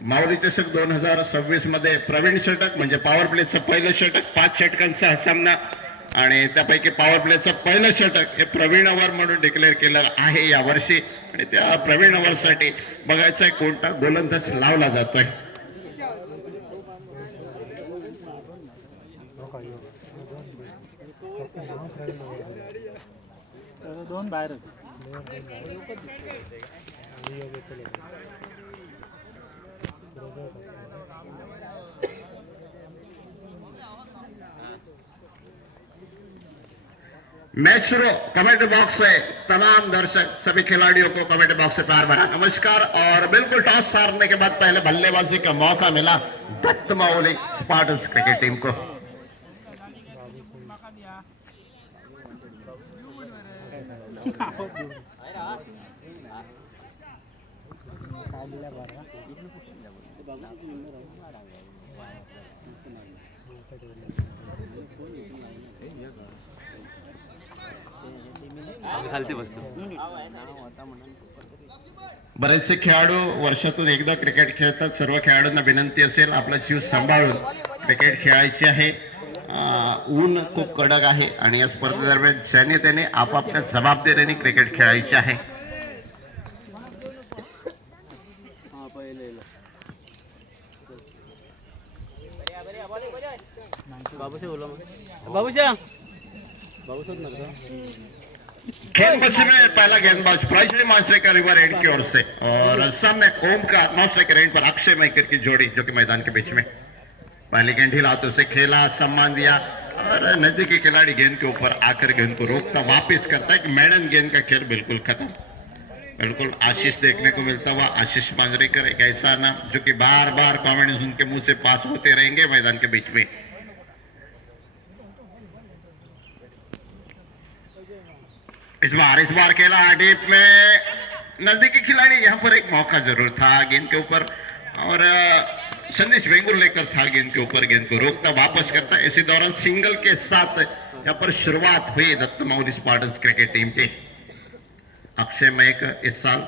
माऊली चषक 2026 मध्ये प्रवीण षटक म्हणजे पॉवर प्लेचं पहिलं षटक, 5 षटकांचा हा सामना आणि त्यापैकी पॉवर प्लेचं पहिलं षटक हे प्रवीण ओव्हर म्हणून डिक्लेअर केलं आहे यावर्षी आणि त्या प्रवीण ओव्हरसाठी बघायचंय कोणता गोलंदाज लावला जातोय. दोन बाहेर मैच शुरू. कमेंट बॉक्स है, तमाम दर्शक सभी खिलाड़ियों को कमेंट बॉक्स से प्यार भरा नमस्कार. और बिल्कुल टॉस हारने के बाद पहले बल्लेबाजी का मौका मिला दत्त माउली स्पार्टन्स क्रिकेट टीम को. बरेचसे खेळाडू वर्षातून एकदा क्रिकेट खेळतात. सर्व खेळाडूंना विनंती असेल आपला जीव सांभाळून क्रिकेट खेळायची आहे. ऊन खूप कडक आहे आणि या स्पर्धेदरम्यान ज्याने त्याने आपापल्या जबाबदारीने क्रिकेट खेळायचे आहे. गेंदबाजी में पहला गेंदबाज प्राइजली मांसरेकर रिवर एंड की ओर से और सामने ओम का नॉस्ट्राइकर एंड पर अक्षय मैकर की जोड़ी जो कि मैदान के बीच में पहली गेंद हिलाते उसे खेला, सम्मान दिया और नजदीकी खिलाड़ी गेंद के ऊपर आकर गेंद को रोकता वापिस करता है. मैडन गेंद का खेल बिल्कुल खत्म. बिल्कुल आशीष देखने को मिलता हुआ. आशीष मांजरेकर एक ऐसा नाम जो कि बार बार कमेंट्स उनके मुंह से पास होते रहेंगे मैदान के बीच में. इस बार खेला डीप में नजदीकी खिलाड़ी. यहां पर एक मौका जरूर था गेंद के ऊपर और संदेश वेंगुल लेकर था गेंद के ऊपर, गेंद को रोकता वापस करता. इसी दौरान सिंगल के साथ यहां पर शुरुआत हुई दत्त माउली स्पार्टन्स क्रिकेट टीम की. अक्षय मयक इस साल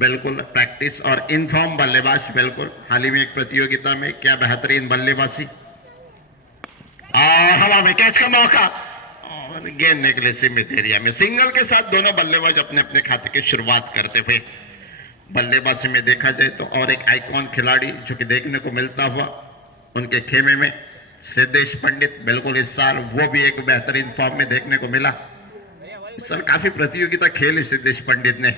बिल्कुल प्रैक्टिस और इनफॉर्म बल्लेबाज. बिल्कुल हाल ही में एक प्रतियोगिता में क्या बेहतरीन बल्लेबाजी. हवा में कैच का मौका और गेंद निकले सीमित एरिया में. सिंगल के साथ दोनों बल्लेबाज अपने अपने खाते की शुरुआत करते हुए. बल्लेबाजी में देखा जाए तो और एक आइकॉन खिलाड़ी जो कि देखने को मिलता हुआ उनके खेमे में सिद्धेश पंडित. बिल्कुल इस साल वो भी एक बेहतरीन फॉर्म में देखने को मिला. इस साल काफी प्रतियोगिता खेली सिद्धेश पंडित ने.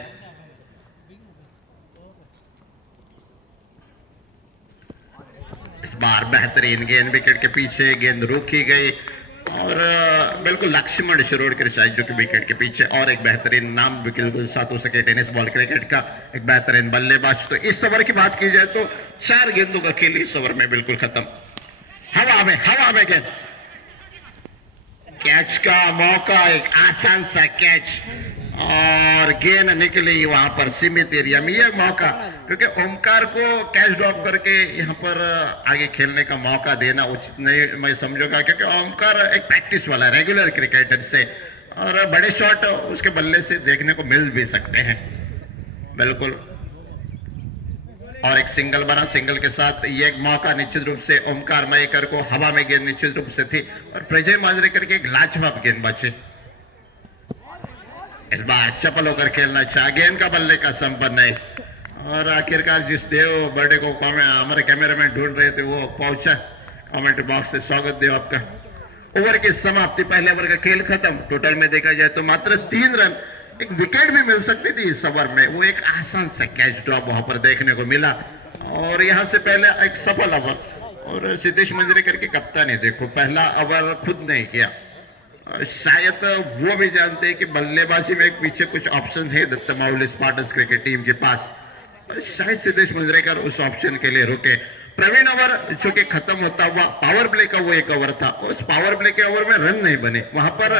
इस बार बेहतरीन गेंद विकेट के पीछे, गेंद रोकी गई और बिल्कुल लक्ष्मण शिरोडकर शायद जो कि विकेट के पीछे. और एक बेहतरीन नाम बिल्कुल साथ हो सके टेनिस बॉल क्रिकेट का एक बेहतरीन बल्लेबाज. तो इस ओवर की बात की जाए तो 4 गेंदों का खेल इस ओवर में बिल्कुल खत्म. हवा में गेंद, कैच का मौका, एक आसान सा कैच और गेंद निकली वहां पर सीमित एरिया में. यह मौका क्योंकि ओमकार को कैच ड्रॉप करके यहां पर आगे खेलने का मौका देना उचित नहीं मैं समझूंगा क्योंकि ओमकार एक प्रैक्टिस वाला रेगुलर क्रिकेटर से और बड़े शॉट उसके बल्ले से देखने को मिल भी सकते हैं. बिल्कुल. और एक सिंगल बना. सिंगल के साथ ये एक मौका निश्चित रूप से ओमकार मयेकर को. हवा में गेंद निश्चित रूप से थी और प्रजय मांजरेकर की एक लाजवाब गेंदबाजी. इस बार सफल होकर खेलना चाह गेंद का बल्ले का संपर्क नहीं और आखिरकार जिस देव बर्थडे को हमारे कैमरामैन ढूंढ रहे थे वो पहुंचा. कमेंट बॉक्स से स्वागत देव आपका. ओवर की समाप्ति, पहले ओवर का खेल खत्म. टोटल में देखा जाए तो मात्र 3 रन. एक विकेट भी मिल सकती थी इस ओवर में. वो एक आसान सा कैच ड्रॉप वहां पर देखने को मिला और यहां से पहले एक सफल ओवर. और सिद्धेश मंजरेकर के कप्तान ने देखो पहला ओवर खुद नहीं किया. शायद वो भी जानते हैं कि बल्लेबाजी में एक पीछे कुछ ऑप्शन है दत्त माउली स्पार्टन्स क्रिकेट टीम के पास. शायद सिद्धेश मंजरेकर उस ऑप्शन के लिए रुके. प्रवीण ओवर जो कि खत्म होता हुआ पावर प्ले का वो एक ओवर था. उस पावर प्ले के ओवर में रन नहीं बने. वहां पर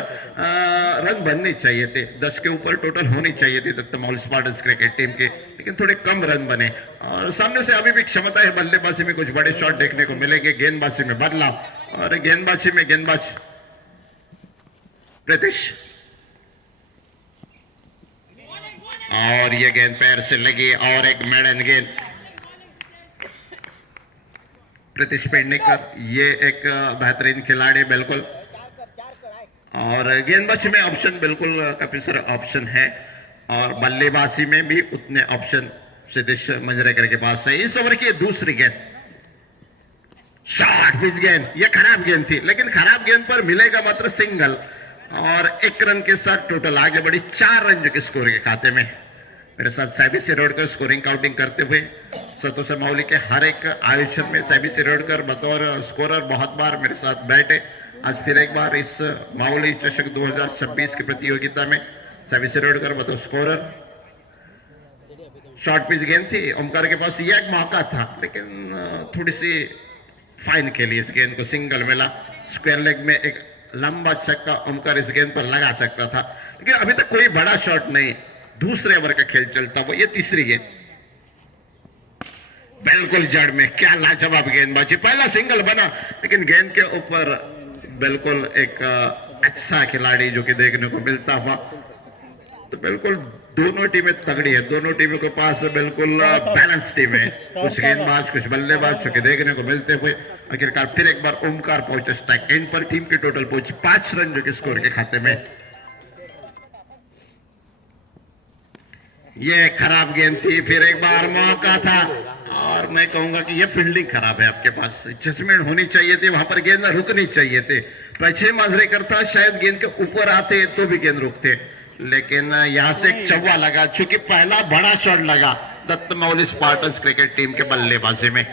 रन बनने चाहिए थे. 10 के ऊपर टोटल होनी चाहिए थी दत्त माउली स्पार्टन्स क्रिकेट टीम के, लेकिन थोड़े कम रन बने. और सामने से अभी भी क्षमता है बल्लेबाजी में कुछ बड़े शॉट देखने को मिलेंगे. गेंदबाजी में बदलाव और गेंदबाजी में गेंदबाज प्रीतिश और ये गेंद पैर से लगी और एक मैडन गेंद प्रीतिश पेडनेकर, ये एक बेहतरीन खिलाड़ी बिल्कुल। और गेंदबाजी में ऑप्शन बिल्कुल काफी सारे ऑप्शन है और बल्लेबाजी में भी उतने ऑप्शन सिद्धेश मंजरेकर के पास है। इस ओवर की दूसरी गेंद, शॉर्ट पिच गेंद, ये खराब गेंद थी लेकिन खराब गेंद पर मिलेगा मात्र सिंगल और 1 रन के साथ टोटल आगे बढ़ी 4 रन जो कि स्कोर के खाते में। मेरे साथ सैबी सिरोडकर स्कोरिंग काउंटिंग करते हुए, संतोष माउली के हर एक आयोजन में सैबी सिरोडकर बतौर स्कोरर बहुत बार मेरे साथ बैठे। आज फिर एक बार इस माउली चषक 2026 की प्रतियोगिता में सैबी सिरोडकर बतौर स्कोरर। शॉर्ट पिच गेंद थी, ओमकार के पास यह एक मौका था लेकिन थोड़ी सी फाइन खेली, इस गेंद को सिंगल मिला। स्क्वायर लेग में एक लंबा छक्का ओमकार इस गेंद पर लगा सकता था लेकिन अभी तक कोई बड़ा शॉट नहीं। दूसरे ओवर का खेल चलता हुआ ये तीसरी गेंद, बिल्कुल जड़ में, क्या लाजवाब गेंदबाजी। पहला सिंगल बना लेकिन गेंद के ऊपर बिल्कुल एक अच्छा खिलाड़ी जो कि देखने को मिलता हुआ। तो बिल्कुल दोनों टीमें तगड़ी है, दोनों टीमों के पास बिल्कुल बैलेंस टीम है। कुछ गेंदबाज कुछ बल्लेबाज जो कि देखने को मिलते हुए आखिरकार फिर एक बार ओमकार पहुंचे स्ट्राइक एंड पर। टीम की टोटल पहुंची 5 रन जो कि स्कोर के खाते में। ये खराब गेंद थी, फिर एक बार मौका था और मैं कहूंगा कि ये फील्डिंग खराब है आपके पास। जजमेंट होनी चाहिए थी, वहां पर गेंद रुकनी चाहिए थे। पीछे मांजरेकर था, शायद गेंद के ऊपर आते तो भी गेंद रुकते, लेकिन यहां से एक चौवा लगा चूंकि पहला बड़ा शॉट लगा दत्त मौली स्पार्टन्स क्रिकेट टीम के बल्लेबाजी में।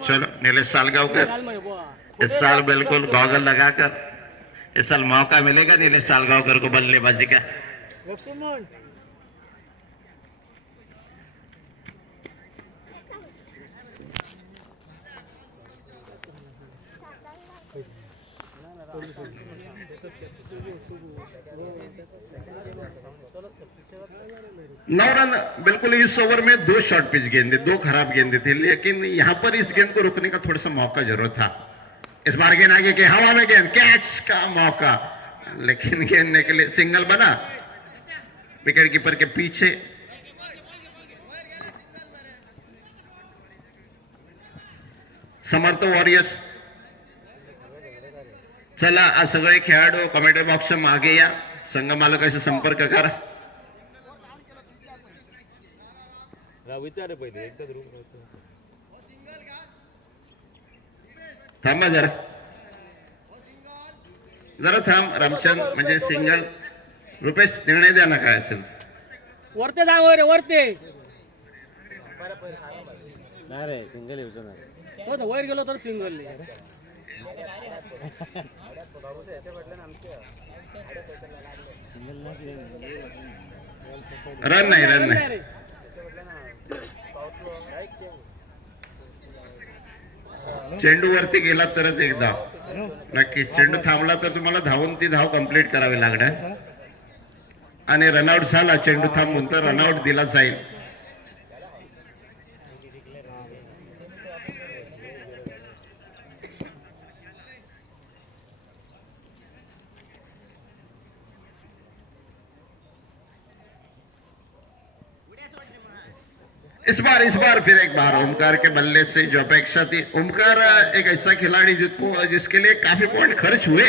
चलो नीलेश सालगांवकर इस साल बिल्कुल गॉगल लगाकर इस साल मौका मिलेगा नीलेश सालगांवकर को बल्लेबाजी का। नौ रन बिल्कुल। इस ओवर में 2 शॉर्ट पिच गेंदे, 2 खराब गेंदे थी लेकिन यहां पर इस गेंद को रोकने का थोड़ा सा मौका जरूर था। इस बार गेंद आगे के हवा में गेंद, कैच का मौका लेकिन गेंद के लिए सिंगल बना विकेट कीपर के पीछे। समर्थ वॉरियर्स, चला सगळे खेळाडू कमेंट बॉक्स मागे या, संघ मालकाशी संपर्क करा। थांबा जरा जरा थांब रामचंद, म्हणजे सिंगल। रुपेश निर्णय द्या ना काय असेल वरते जागो रे वरते। नाही रे सिंगल येऊ शकणार हो तो वर गेलो तर सिंगल रन नाही, रन नाही। चेंडू वरती गेला तरच एक धाव नक्की। चेंडू थांबला तर तुम्हाला धावून ती धाव कंप्लीट करावी लागणार आणि रनआउट झाला चेंडू थांबून तर रनआउट दिला जाईल। इस बार फिर एक बार ओमकार के बल्ले से जो अपेक्षा थी, ओमकार एक ऐसा खिलाड़ी जिसके लिए काफी पॉइंट खर्च हुए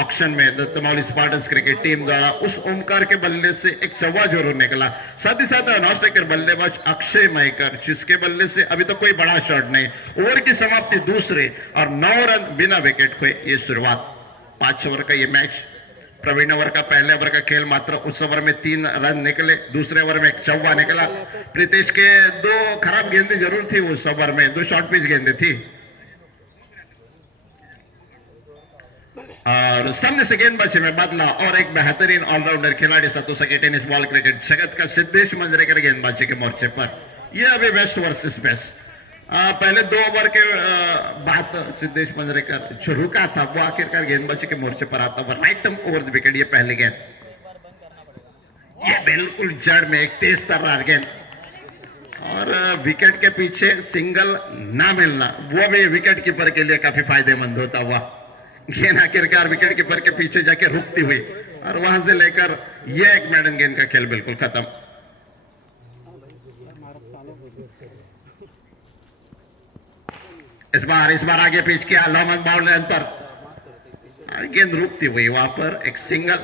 ऑक्शन में दत्त मौली स्पार्टन्स क्रिकेट टीम द्वारा। उस ओमकार के बल्ले से एक चौवा जरूर निकला। साथ ही साथ नॉन स्ट्राइकर बल्लेबाज अक्षय मयकर, जिसके बल्ले से अभी तक कोई बड़ा शॉट नहीं। ओवर की समाप्ति दूसरे और 9 रन बिना विकेट खोए ये शुरुआत। 5 ओवर का ये मैच। प्रवीण ओवर का पहले ओवर का खेल मात्र उस ओवर में 3 रन निकले, दूसरे ओवर में एक चौवा निकला। प्रीतेश के 2 खराब गेंदें जरूर थी उस ओवर में, 2 शॉर्ट पिच गेंदें थी और सामने से गेंदबाजी में बदला और एक बेहतरीन ऑलराउंडर खिलाड़ी सतोसकी टेनिस बॉल क्रिकेट जगत का सिद्धेश मंजरेकर गेंदबाजी के मोर्चे पर। यह अभी बेस्ट वर्सेस बेस्ट। पहले 2 ओवर के बाद सिद्धेश मंजरेकर जो रुका था वो आखिरकार गेंदबाजी के मोर्चे पर आता हुआ right term over the wicket. ये पहली गेंद, ये बिल्कुल जड़ में एक तेज तर्रार गेंद और विकेट के पीछे सिंगल ना मिलना वो भी विकेट कीपर के लिए काफी फायदेमंद होता हुआ। गेंद आखिरकार विकेट कीपर के पीछे जाके रुकती हुई और वहां से लेकर यह एक मैडन गेंद का खेल बिल्कुल खत्म। इस बार आगे पिच किया लॉन्ग बाउंड लाइन पर, गेंद रुकती हुई वहां पर एक सिंगल,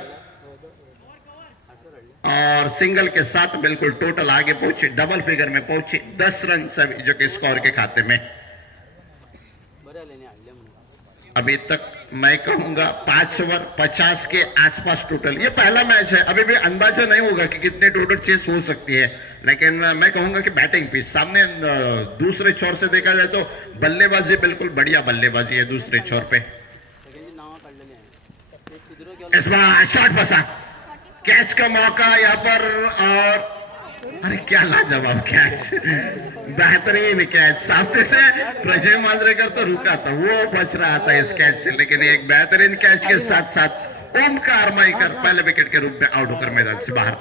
और सिंगल के साथ बिल्कुल टोटल आगे पहुंची, डबल फिगर में पहुंची, 10 रन सभी जो कि स्कोर के खाते में। अभी तक मैं कहूंगा 5 ओवर 50 के आसपास टोटल। ये पहला मैच है, अभी भी अंदाजा नहीं होगा कि कितने टोटल चेस हो सकती है, लेकिन मैं कहूंगा कि बैटिंग पिच सामने दूसरे छोर से देखा जाए तो बल्लेबाजी बिल्कुल बढ़िया बल्लेबाजी है दूसरे छोर पे। इस बार शॉट फंसा, कैच का मौका यहाँ पर, और अरे क्या लाजवाब कैच, बेहतरीन कैच। सामने से प्रजय मांजरेकर तो रुका था, वो बच रहा था इस कैच से, लेकिन एक बेहतरीन कैच के साथ साथ ओमकार माईकर पहले विकेट के रूप में आउट होकर मैदान से बाहर।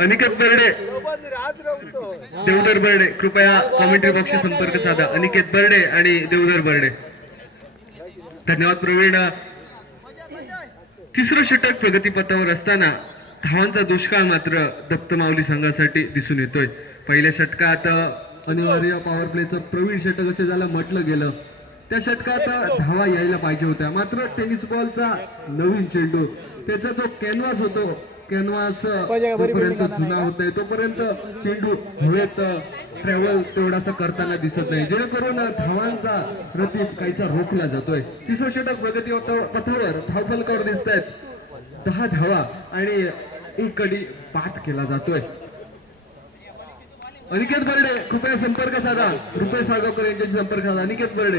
अनिकेत बर्डे, देवधर बर्डे, कृपया कॉमेंट्री बॉक्सशी संपर्क साधा. अनिकेत बर्डे आणि देवधर बर्डे. धन्यवाद प्रवीण. तिसरं षटक प्रगतीपथावर असताना धावांचा दुष्काळ मात्र दत्तमाऊली संघासाठी दिसून येतोय. पहिल्या षटकात अनिवार्य पॉवर प्लेचं प्रवीण षटक असे ज्याला म्हटलं गेलं, त्या षटकात धावा यायला पाहिजे होत्या, मात्र टेनिस बॉलचा नवीन चेंडू, त्याचा जो कॅनव्हास होतो, कॅनव्हास जोपर्यंत जुना होत नाही तोपर्यंत चेंडू हवेत ट्रॅव्हल तेवढासा करताना दिसत नाही, जेणेकरून धावांचा रतीब काहीसा रोखला जातोय. तिसरं षटक प्रगती पथावर धावफलकावर दिसत आहेत 10 धावा आणि एक कडी बाद केला जातोय. अनिकेत बर्डे, कृपया संपर्क साधा. रुपेश साळगावकर यांच्याशी संपर्क साधा. अनिकेत बर्डे.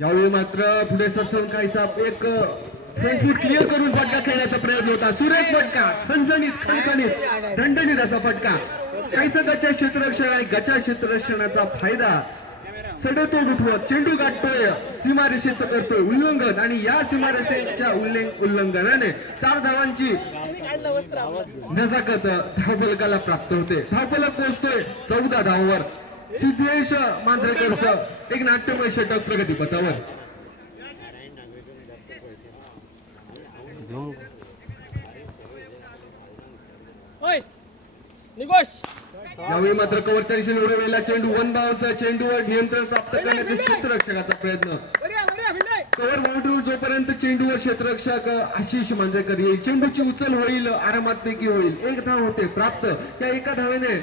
यावेळी मात्र पुढे सरसवून काहीसा एक फ्रंट फूट क्लिअर करून फटका खेळण्याचा प्रयत्न होता. सुरेख फटका, सणसणीत, खणखणीत, दणदणीत असा फटका. काहीसा गचा क्षेत्ररक्षण आणि गचा क्षेत्ररक्षणाचा फायदा सडतोड उठवत चेंडू गाठतोय, सीमारेषेचं करतोय उल्लंघन, आणि या सीमारेषेच्या उल्लंघनाने 4 धावांची नजाकत धावफलकाला प्राप्त होते. धावफलक पोहोचतोय 14 धावांवर. सिद्धेश मांजरेकरचं एक नाट्यमय षटक प्रगतीपथावर. यावेळी मात्र कव्हरच्या दिशेने उडवलेला चेंडू, वन बाउन्सचा चेंडूवर नियंत्रण प्राप्त करण्याचा क्षेत्ररक्षकाचा प्रयत्न. कव्हर बाउंड्रीवर जोपर्यंत चेंडूवर क्षेत्ररक्षक आशिष मांजरेकर येईल, चेंडूची उचल होईल, आरामातपैकी होईल. 1 धाव होते प्राप्त. त्या एका धावेने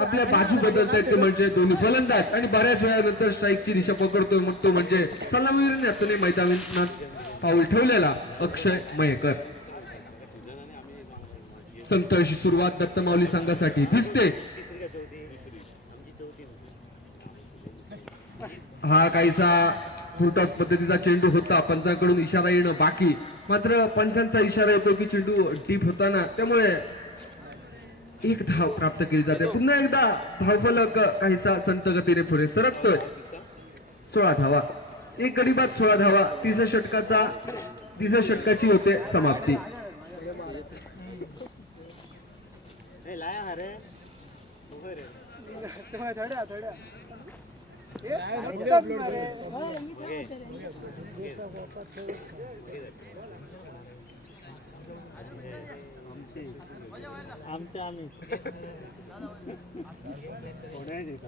आपल्या बाजू बदलतायत ते म्हणजे दोन्ही फलंदाज, आणि बऱ्याच वेळानंतर स्ट्राईकची दिशा पकडतोय, मग तो म्हणजे सलामीवीरांनी हाताने मैदानात पाऊल ठेवलेला अक्षय मयेकर. संत अशी सुरुवात दत्तमाऊली संघासाठी दिसते. हा काहीसा फुटॉस पद्धतीचा चेंडू होता, पंचांकडून इशारा येणं बाकी, मात्र पंचांचा इशारा येतो की चेंडू डीप होताना, त्यामुळे 1 धाव प्राप्त केली जाते. पुन्हा एकदा धावफलक काहीसा संत गतीने पुढे सरकतोय. 16 धावा, एक गडी बाद 16 धावा. तिसऱ्या षटकाची होते समाप्ती.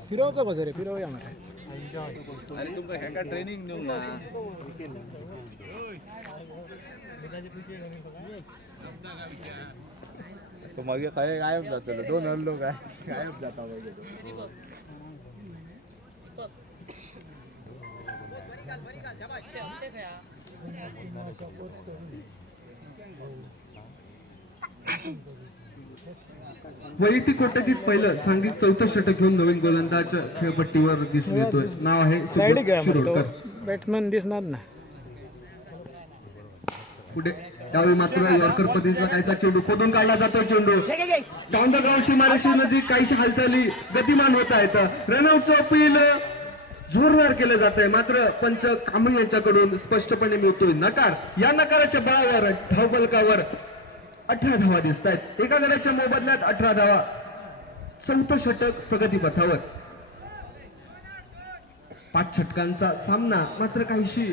फिरवचं कसं रे, फिरवूया मला. अरे तुमका ह्याका ट्रेनिंग देऊ ना. तो मागे काय गायब जातो, 2 हल्लो काय गायब जाता मागे. वैयक्तिक कोट्यातील पहिलं सांघिक 4थं षटक घेऊन नवीन गोलंदाज खेळपट्टीवर दिसून येतोय. नाव आहे शिरोडकर. बॅट्समॅन दिसणार ना पुढे. त्यावेळी मात्र यॉर्कर पद्धतीचा काहीसा चेंडू खोदून काढला जातो. चेंडू डाऊन द ग्राउंड सीमारेषी नजीक काहीशी हालचाली गतिमान होत आहेत. रनआउटचं अपील जोरदार केलं जात आहे, मात्र पंच कांबळे यांच्याकडून स्पष्टपणे मिळतोय नकार. या नकाराच्या बळावर धावफलकावर 18 धावा दिसत आहेत. एका गड्याच्या मोबदल्यात 18 धावा. चौथं षटक प्रगतीपथावर. 5 षटकांचा सामना मात्र काहीशी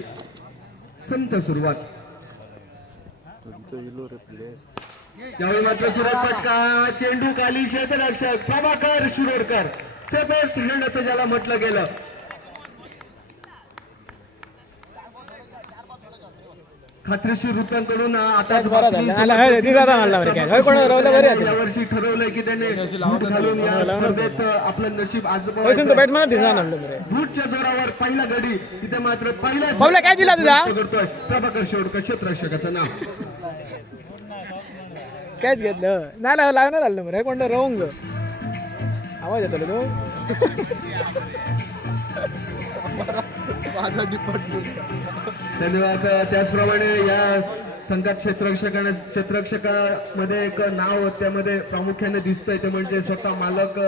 संथ सुरुवात. यावेळी मात्र सुरुवात फटका, चेंडू खाली, क्षेत्ररक्षक प्रभाकर शिरोडकर सेफेस्ट हँड असं ज्याला म्हटलं गेलं. खात्रीशीर वृत्तांकडून आताच बातमी यावर्षी ठरवलंय की त्याने बूट घालून या स्पर्धेत आपलं नशीब आजमावायचं. बूटच्या जोरावर पहिला गडी तिथे मात्र पहिला काय दिला तुझा करतोय प्रभाकर शिरोडकर क्षेत्ररक्षकाचं नाव. कायच घेतलं नाही लागणार झालं मग कोणतं रवंग आवाज येतो तो. धन्यवाद. त्याचप्रमाणे या संघात क्षेत्ररक्षकामध्ये एक नाव त्यामध्ये प्रामुख्याने दिसतंय ते म्हणजे स्वतः मालक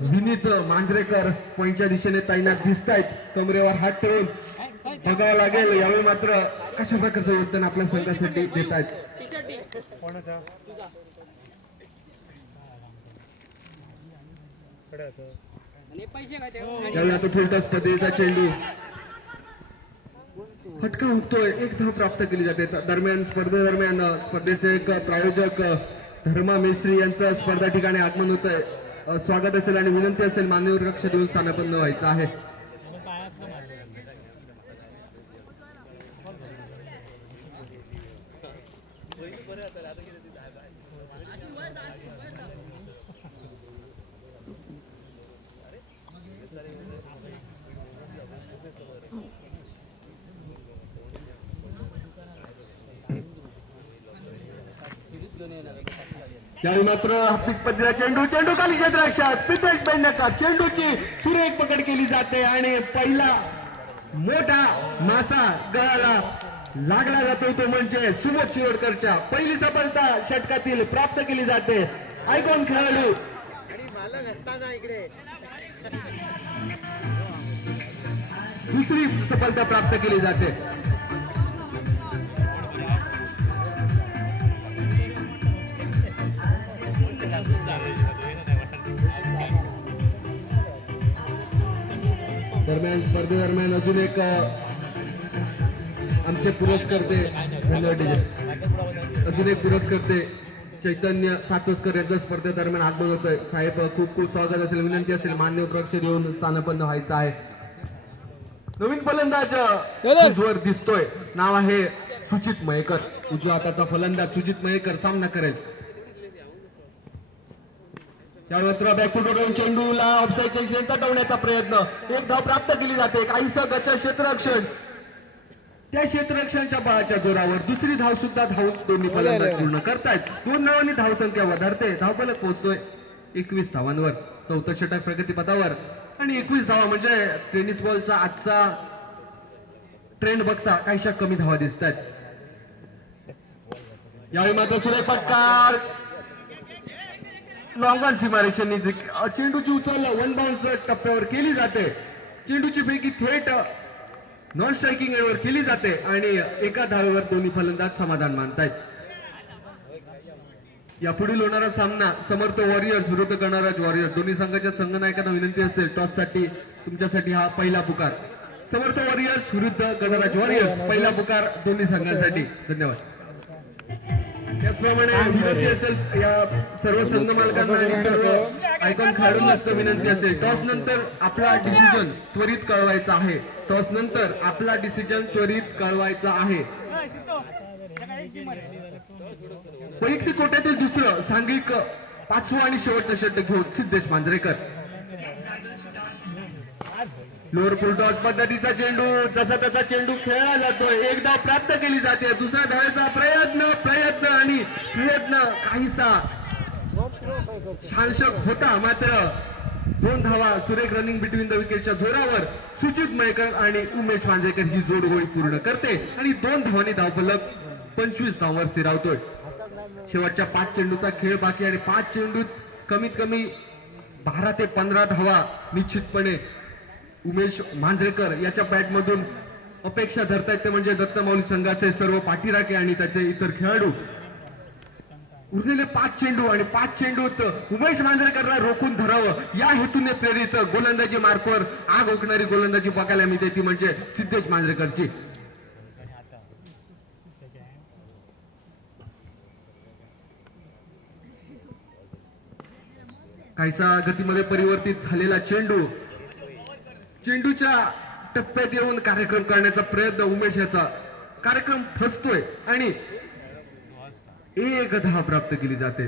विनीत मांजरेकर पॉईंटच्या दिशेने तैनात दिसत आहेत. कमरेवर हात ठेवून बघावं लागेल यावेळी मात्र कशा प्रकारचं योगदान आपल्या संघासाठी देत आहेत. यावेळी आता फुलटॉस पद्धतीचा चेंडू फटका उठतोय. एक धाव प्राप्त केली जाते. स्पर्धेदरम्यान स्पर्धेचे एक प्रायोजक धर्मा मेस्त्री यांचं स्पर्धा ठिकाणी आगमन होत आहे. स्वागत असेल आणि विनंती असेल मान्यवर लक्ष देऊन स्थानापन्न व्हायचं आहे. यावेळी मात्र हार्दिक पद्धतीचा चेंडू खाली क्षेत्ररक्षक प्रितेश बेंडकर चेंडूची सुरेख पकड केली जाते आणि पहिला मोठा मासा गळाला लागला जातो तो म्हणजे सुबोध शिरोडकरच्या पहिली सफलता षटकातील प्राप्त केली जाते. आयकॉन खेळाडू दुसरी सफलता प्राप्त केली जाते. दरम्यान स्पर्धेदरम्यान अजून एक आमचे पुरस्कर्ते अजून एक पुरस्कर्ते चैतन्य सातोस्कर यांचं स्पर्धेदरम्यान आगमन होतोय. साहेब खूप खूप स्वागत असेल विनंती असेल मान्य लक्ष देऊन स्थानापन्न व्हायचं आहे. नवीन फलंदाज वर दिसतोय नाव आहे सुचित मयेकर. उजव्या हाताचा फलंदाज सुचित मयेकर सामना करेल. त्यानंतर बॅकफुटवरून चेंडूला ऑफसाईडच्या दिशेने तटवण्याचा प्रयत्न. एक धाव प्राप्त केली जाते. काहीसं गच्च क्षेत्ररक्षण त्या क्षेत्ररक्षणाच्या बळाच्या जोरावर दुसरी धाव सुद्धा धाव दोन्ही फलंदाज पूर्ण करतायत. 2 धावांनी धावसंख्या वाढते. धावफलक पोहोचतोय 21 धावांवर. चौथं षटक प्रगतीपथावर आणि 21 धावा म्हणजे टेनिस बॉलचा आजचा ट्रेंड बघता काहीशा कमी धावा दिसत आहेत. यावेळी मात्र सुरेख फटकार लॉंगॉन सीमारेषेने चेंडूची उचल 1 बाउन्स टप्प्यावर केली जाते. चेंडूची फेकी थेट नॉन स्ट्रायकिंग एवर केली जाते आणि एका धावेवर दोन्ही फलंदाज समाधान मानतायत. यापुढील होणारा सामना समर्थ वॉरियर्स विरुद्ध गणराज वॉरियर्स. दोन्ही संघाच्या संघनायकांना विनंती असेल टॉस साठी तुमच्यासाठी हा पहिला पुकार. समर्थ वॉरियर्स विरुद्ध गणराज वॉरियर्स पहिला पुकार दोन्ही संघांसाठी. धन्यवाद. त्याचप्रमाणे विनंती असेल या सर्व संघ मालकांना आणि सर्व आयकॉन खेळाडूंना विनंती असेल टॉस नंतर आपला डिसिजन त्वरित कळवायचा आहे. टॉस नंतर आपला डिसिजन त्वरित कळवायचा आहे. वैयक्तिक कोट्यातील दुसरं सांघिक 5वं आणि शेवटचं षटक घेऊन सिद्धेश मांजरेकर. लोअर फुलटॉस पद्धतीचा चेंडू जसा त्याचा चेंडू खेळला जातोय. एक धाव प्राप्त केली जाते. दुसऱ्या धावेचा प्रयत्न आणि प्रयत्न काहीसा शांशक होता मात्र 2 धावा सुरेख रनिंग बिटवीन द विकेटच्या जोरावर सुचित मयेकर आणि उमेश मांजरेकर ही जोडगोळी पूर्ण करते आणि 2 धावांनी धावफलक 25 धावांवर स्थिरावतोय. शेवटच्या 5 चेंडूचा खेळ बाकी आणि 5 चेंडूत कमीत कमी 12 ते 15 धावा निश्चितपणे उमेश मांजरेकर याच्या बॅटमधून अपेक्षा धरतायत. ते म्हणजे दत्त माऊली संघाचे सर्व पाठीराखे आणि त्याचे इतर खेळाडू. उरलेले 5 चेंडू आणि 5 चेंडूत उमेश मांजरेकरला रोखून धरावं या हेतूने प्रेरित गोलंदाजी मार्कवर आग ओकणारी गोलंदाजी बघायला मिळते, ती म्हणजे सिद्धेश मांजरेकरची. काहीसा गतीमध्ये परिवर्तित झालेला चेंडूच्या टप्प्यात येऊन कार्यक्रम करण्याचा प्रयत्न उमेश याचा. कार्यक्रम फसतोय आणि 1 धाव प्राप्त केली जाते.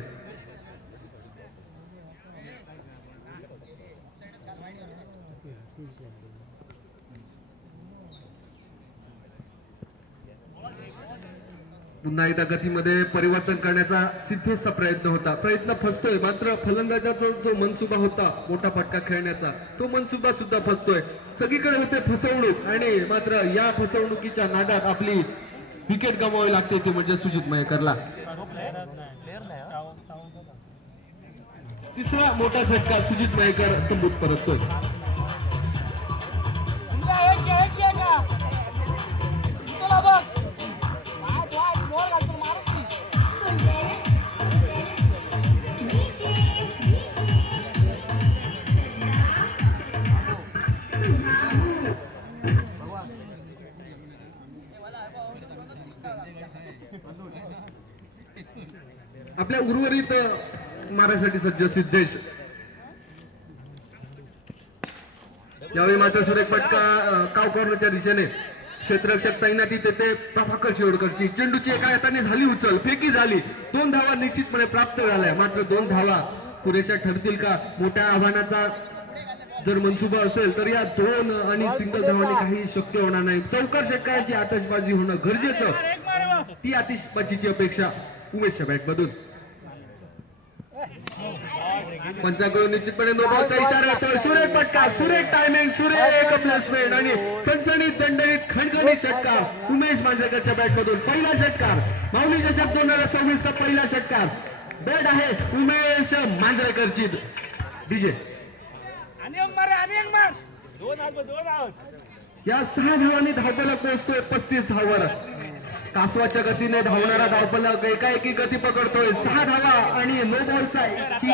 पुन्हा एकदा गतीमध्ये परिवर्तन करण्याचा सिद्धेशचा प्रयत्न होता. प्रयत्न फसतोय, मात्र फलंदाजाचा जो मनसुबा होता मोठा फटका खेळण्याचा, तो मनसुबा सुद्धा फसतोय. सगळीकडे होते फसवणूक आणि मात्र या फसवणुकीच्या नादात आपली विकेट गमावावी लागते, ती म्हणजे सुजित मयेकरला. तिसरा मोठा झटका सुजित मयेकर तंबूत परततोय. आपल्या उर्वरित मारासाठी सज्ज सिद्धेश. यावेळी मात्र सुरेख फटका काव कॉर्नरच्या दिशेने. क्षेत्ररक्षक तैनाती तेथे प्रभाकर शिरोडकरची. चेंडूची एका हाताने झाली उचल, फेकी झाली. 2 धावा निश्चितपणे प्राप्त झाल्या, मात्र 2 धावा पुरेशा ठरतील का? मोठ्या आव्हानाचा जर मनसुबा असेल तर या 2 आणि सिंगल धावांनी काही शक्य होणार नाही. चौकार षटकाची आतषबाजी होणं गरजेचं, ती आतिषबाजीची अपेक्षा उमेशच्या बॅटमधून. पंचाकडून निश्चितपणे नो बॉलचा इशारा येतोय. सुरेख फटका, सुरेख टायमिंग, सुरेख प्लेसमेंट आणि सणसणीत दणदणीत खणखणीत षटकार उमेश मांजरेकरच्या बॅटमधून. पहिला षटकार माऊली चषक 2026 चा पहिला षटकार. बॅट आहे उमेश मांजरेकरची. डीजे या 6 धावांनी धावफलक पोहोचतोय 35 धावावर. कासवाच्या गतीने धावणारा धावफलक एकाएकी गती पकडतोय. 6 धावा आणि नो बॉलचा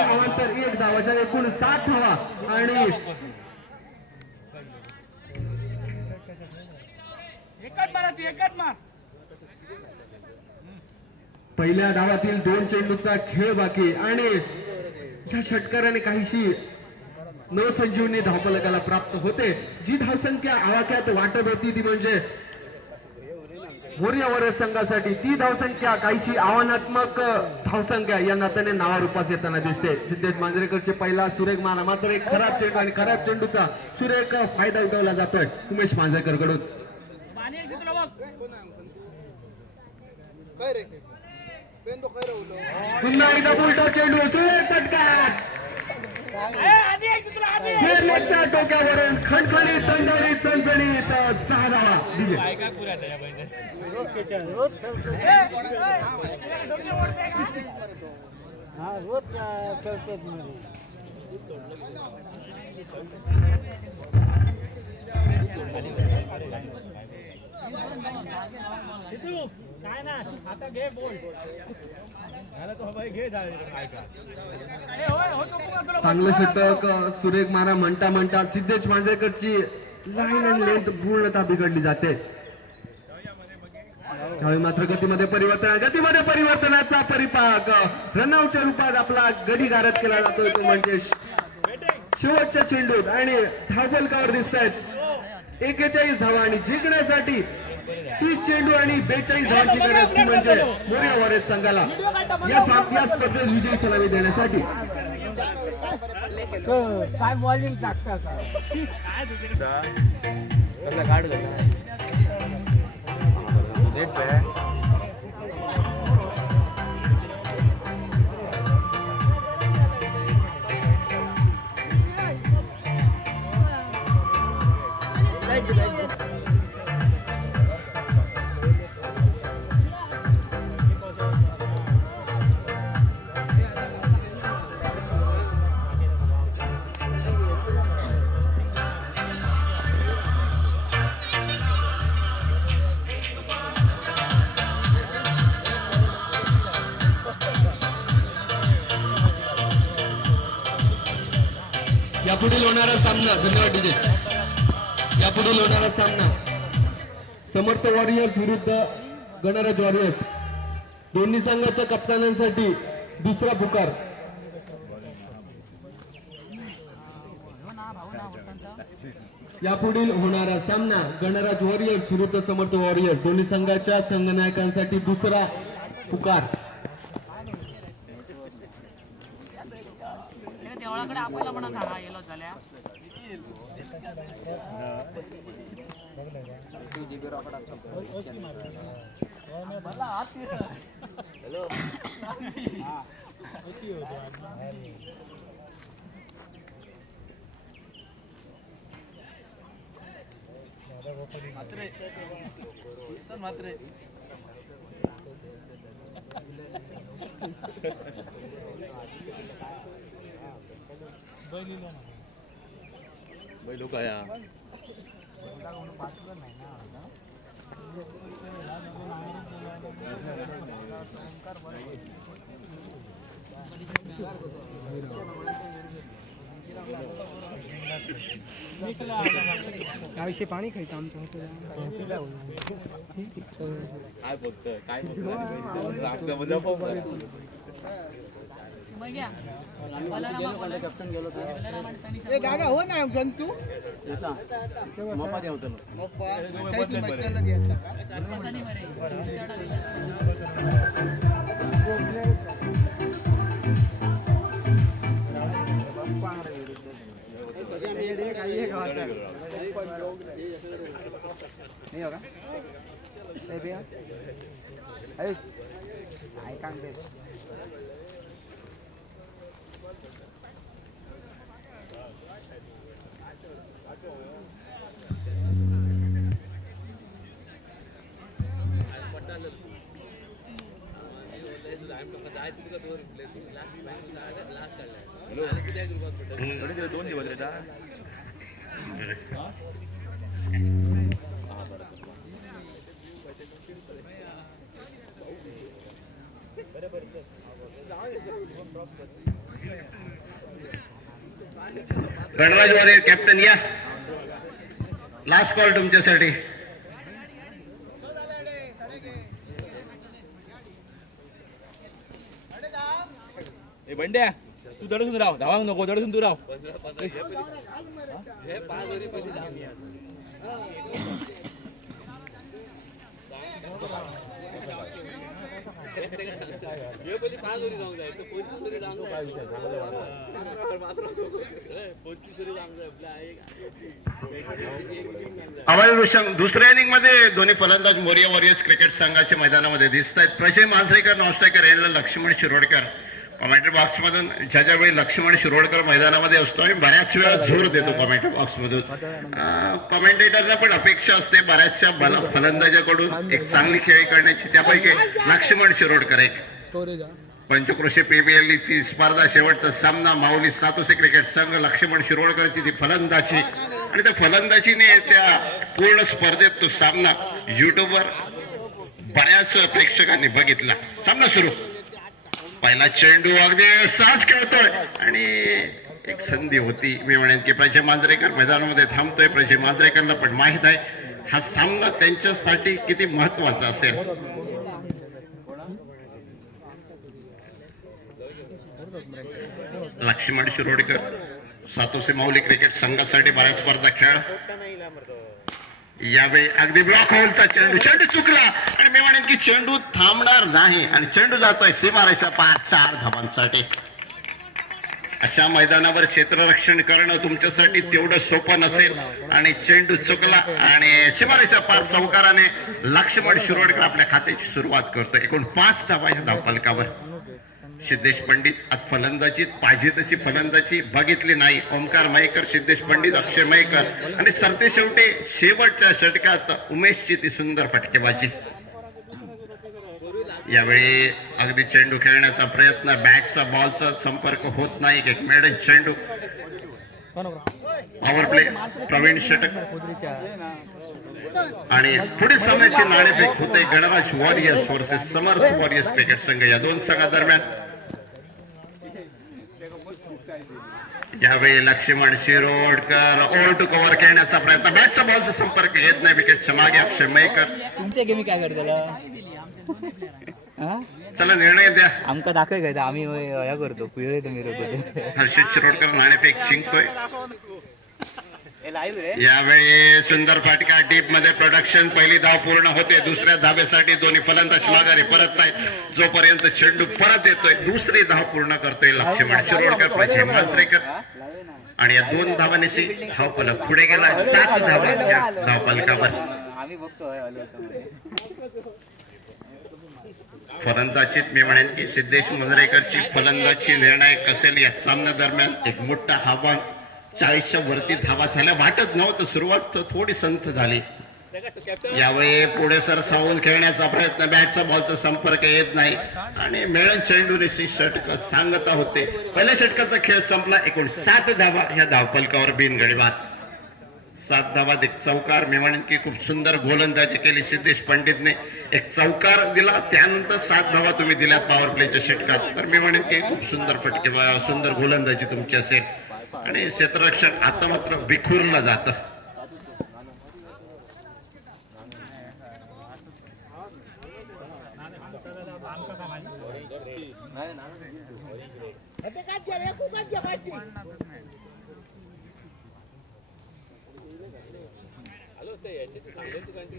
अवांतर 1 धाव, अशा एकूण 7 धावा आणि पहिल्या धावातील 2 चेंडूचा खेळ बाकी आणि या षटकाराने काहीशी नवसंजीवनी धावफलकाला प्राप्त होते. जी धावसंख्या आवाक्यात वाटत होती ती म्हणजे मोरिया वॉरियर्स संघासाठी ती धावसंख्या काहीशी आव्हानात्मक धावसंख्या या नात्याने नावारूपास येताना दिसते. सिद्धेश मांजरेकरचे पहिला सुरेख मारा, मात्र एक खराब चेंडू आणि खराब चेंडूचा सुरेख फायदा उठवला जातोय उमेश मांजरेकर कडून. पुन्हा एकदा उलटा चेंडू, सुरेख फटका डोक्यावरून खणखणीत दणदणीत सणसणीत 6 धावा. काय ना आता घे बोल. चांगलं षटक सुरेख मारा म्हणता म्हणता सिद्धेश मांजरेकरची लाईन अँड लेंथ पूर्णतः बिघडली जाते. त्यावेळी मात्र गतीमध्ये परिवर्तनाचा परिपाक रनआउटच्या रूपात आपला गडी गारद केला जातोय, तो म्हणजे शेवटच्या चेंडूत आणि धावफलकावर दिसत आहेत 41 धावा आणि जिंकण्यासाठी 30 चेंडू आणि 42 धावांची गरज, ती म्हणजे मोरिया वॉरियर्स संघाला या स्पर्धेत विजयी सलामी देण्यासाठी. काय बॉलिंग टाकतात यापुढील होणारा सामना, धन्यवाद डीजे. यापुढील होणारा सामना समर्थ वॉरियर्स विरुद्ध गणराज वॉरियर्स. दोन्ही संघाच्या कप्तानांसाठी दुसरा पुकार. यापुढील होणारा सामना गणराज वॉरियर्स विरुद्ध समर्थ वॉरियर्स. दोन्ही संघाच्या संघनायकांसाठी दुसरा पुकार. देवळाकडे आपल्याला म्हणा सांगा येलो झाल्या मात्र बैलो काय याविषयी पाणी खायचं आमचं काय बोलतोय काय गागा हो ना जंतू नहीं होगा भैया आई कान दे दोन दिवस रे गणराज वॉरियर कॅप्टन या. लास्ट कॉल तुमच्यासाठी. ए बंड्या तू दडसून राव, धावा नको, दडसून तू राव. अमोल वृषण दुसऱ्या इनिंग मध्ये दोन्ही फलंदाज मोरिया वॉरियर्स क्रिकेट संघाच्या मैदानामध्ये दिसत आहेत. प्रजय मांजरेकर, नॉस्ट्रायकर यांना लक्ष्मण शिरोडकर. कॉमेंट्री बॉक्स मधून ज्याच्या वेळी लक्ष्मण शिरोडकर मैदानामध्ये असतो आणि बऱ्याच वेळा जोर देतो कॉमेंट्री बॉक्स मधून. कॉमेंटेटरना पण अपेक्षा असते बऱ्याचशा फलंदाजाकडून एक चांगली खेळी करण्याची. त्यापैकी लक्ष्मण शिरोडकर एक. पंचक्रोशी PBL ची स्पर्धा, शेवटचा सामना माऊली सातोसे क्रिकेट संघ, लक्ष्मण शिरोडकरची ती फलंदाजी आणि त्या फलंदाजीने त्या पूर्ण स्पर्धेत तो सामना युट्यूबवर बऱ्याच प्रेक्षकांनी बघितला. सामना सुरू. पहिला चेंडू अगदी सहज खेळतोय आणि एक संधी होती. मी म्हणेन की प्रजय मांजरेकर मैदानामध्ये थांबतोय. प्रजय मांजरेकरला पण माहित आहे हा सामना त्यांच्यासाठी किती महत्वाचा असेल. लक्ष्मण शिरोडकर सातोसे माऊली क्रिकेट संघासाठी बऱ्याच स्पर्धा खेळ. यावेळी अगदी ब्लॉक होलचा चेंडू चुकला आणि मी म्हणेन की चेंडू थांबणार नाही आणि चेंडू जातोय सीमारेषा पार 4 धावांसाठी. अशा मैदानावर क्षेत्ररक्षण करणं तुमच्यासाठी तेवढं सोपं नसेल आणि चेंडू चुकला आणि सीमारेषा पार चौकाराने लक्ष्मण शिरोडकर आपल्या खात्याची सुरुवात करतो. एकूण 5 धावा या धावफलकावर. सिद्धेश पंडित आज फलंदाजीत पाहिजे तशी फलंदाजी बघितली नाही. ओमकार मयेकर, सिद्धेश पंडित, अक्षय मयेकर आणि सरते शेवटी शेवटच्या षटकात उमेशची ती सुंदर फटकेबाजी. यावेळी अगदी चेंडू खेळण्याचा प्रयत्न, बॅटचा बॉलचा संपर्क होत नाही. एक मेडन चेंडू. पॉवर प्ले प्रवीण षटक आणि पुढे सामन्याची नाणेफेक होते Ganraj warriors versus Samarth warriors cricket संघ. या दोन संघादरम्यान यावेळी Laxman Shirodkar over to cover खेळण्याचा प्रयत्न, बॅटचा बॉलचा संपर्क येत नाही, विकेटच्या मागे अक्षय मयकर. तुमच्या गेमी काय करतला चला निर्णय द्या. आमका दाखय काय आम्ही या करतो पिळे तुम्ही रोखतो हर्षित शिरोडकर नाणेफेक जिंकतोय. लाईव्ह रे. यावेळी सुंदर फाटका डीप मध्ये प्रोडक्शन. पहिली धाव पूर्ण होते. दुसऱ्या धावेसाठी दोन्ही फलंदाज माघारी परत आहेत. जोपर्यंत चेंडू परत येतोय दुसरी धाव पूर्ण करतोय लक्ष्मण शिरोडकर, प्रचय मांजरेकर. आणि या 2 धावांची धावफलक पुढे गेला. 7 धावा या धावफलकावर. आम्ही बघतो फलंदाजीत मी म्हणेन की सिद्धेश मुंद्रेकरची फलंदाजी निर्णायक असेल. या सामन्या दरम्यान एक मोठा आव्हान, 40च्या वरती धावा झाल्या वाटत नव्हतं. सुरुवात थोडी संथ झाली. यावेळी पुढे सरसावून खेळण्याचा प्रयत्न, बॅटचा बॉलचा संपर्क येत नाही आणि मेळन चेंडूची षटक सांगता होते. पहिल्या षटकाचा खेळ संपला. एकूण 7 धावा ह्या धावफलकावर बिनगडी बाद. 7 धावा एक चौकार. मी म्हणेन की खूप सुंदर गोलंदाजी केली सिद्धेश पंडितने. एक चौकार दिला, त्यानंतर 7 धावा तुम्ही दिल्या पॉवर प्लेच्या षटकात. तर मी म्हणेन की खूप सुंदर फटके, सुंदर गोलंदाजी तुमची असेल. आणि क्षेत्ररक्षण आता मात्र विखुरलं जातं.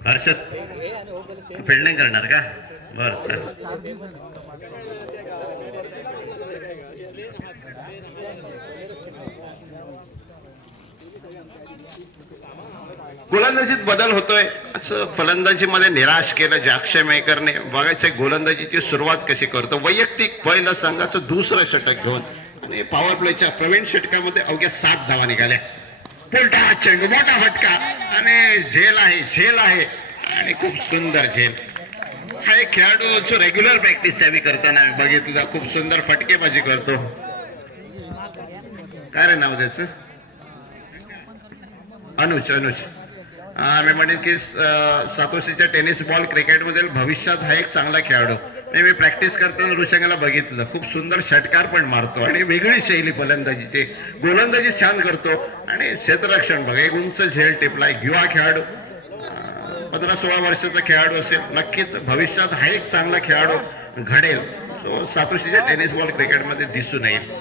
हर्षद फिल्डिंग करणार का? बरं. गोलंदाजीत बदल होतोय असं फलंदाजीमध्ये निराश केलं जे अक्षय मयकरने. बघायचं गोलंदाजीची सुरुवात कशी करतो. वैयक्तिक पहिलं संघाचं दुसरं षटक घेऊन आणि पॉवर प्लेच्या प्रवीण षटकामध्ये अवघ्या 7 धावा निघाल्या. पुलटा चेंडू, मोठा फटका आणि झेल आहे आणि खूप सुंदर झेल. हा एक खेळाडू जो रेग्युलर प्रॅक्टिस यावी करताना बघितलं, खूप सुंदर फटकेबाजी करतो. काय रे नाव त्याचं? अनुज. मी म्हणेन की सातोशीच्या टेनिस बॉल क्रिकेटमधील भविष्यात हा एक चांगला खेळाडू. मी प्रॅक्टिस करताना ऋषंगाला बघितलं, खूप सुंदर षटकार पण मारतो आणि वेगळी शैली फलंदाजीची. गोलंदाजी छान करतो आणि क्षेत्ररक्षण बघा, एक उंच झेल टिपलाय. युवा खेळाडू, 15-16 वर्षाचा खेळाडू असेल. नक्कीच भविष्यात हा एक चांगला खेळाडू घडेल. सो सातोशीच्या टेनिस बॉल क्रिकेटमध्ये दिसून येईल.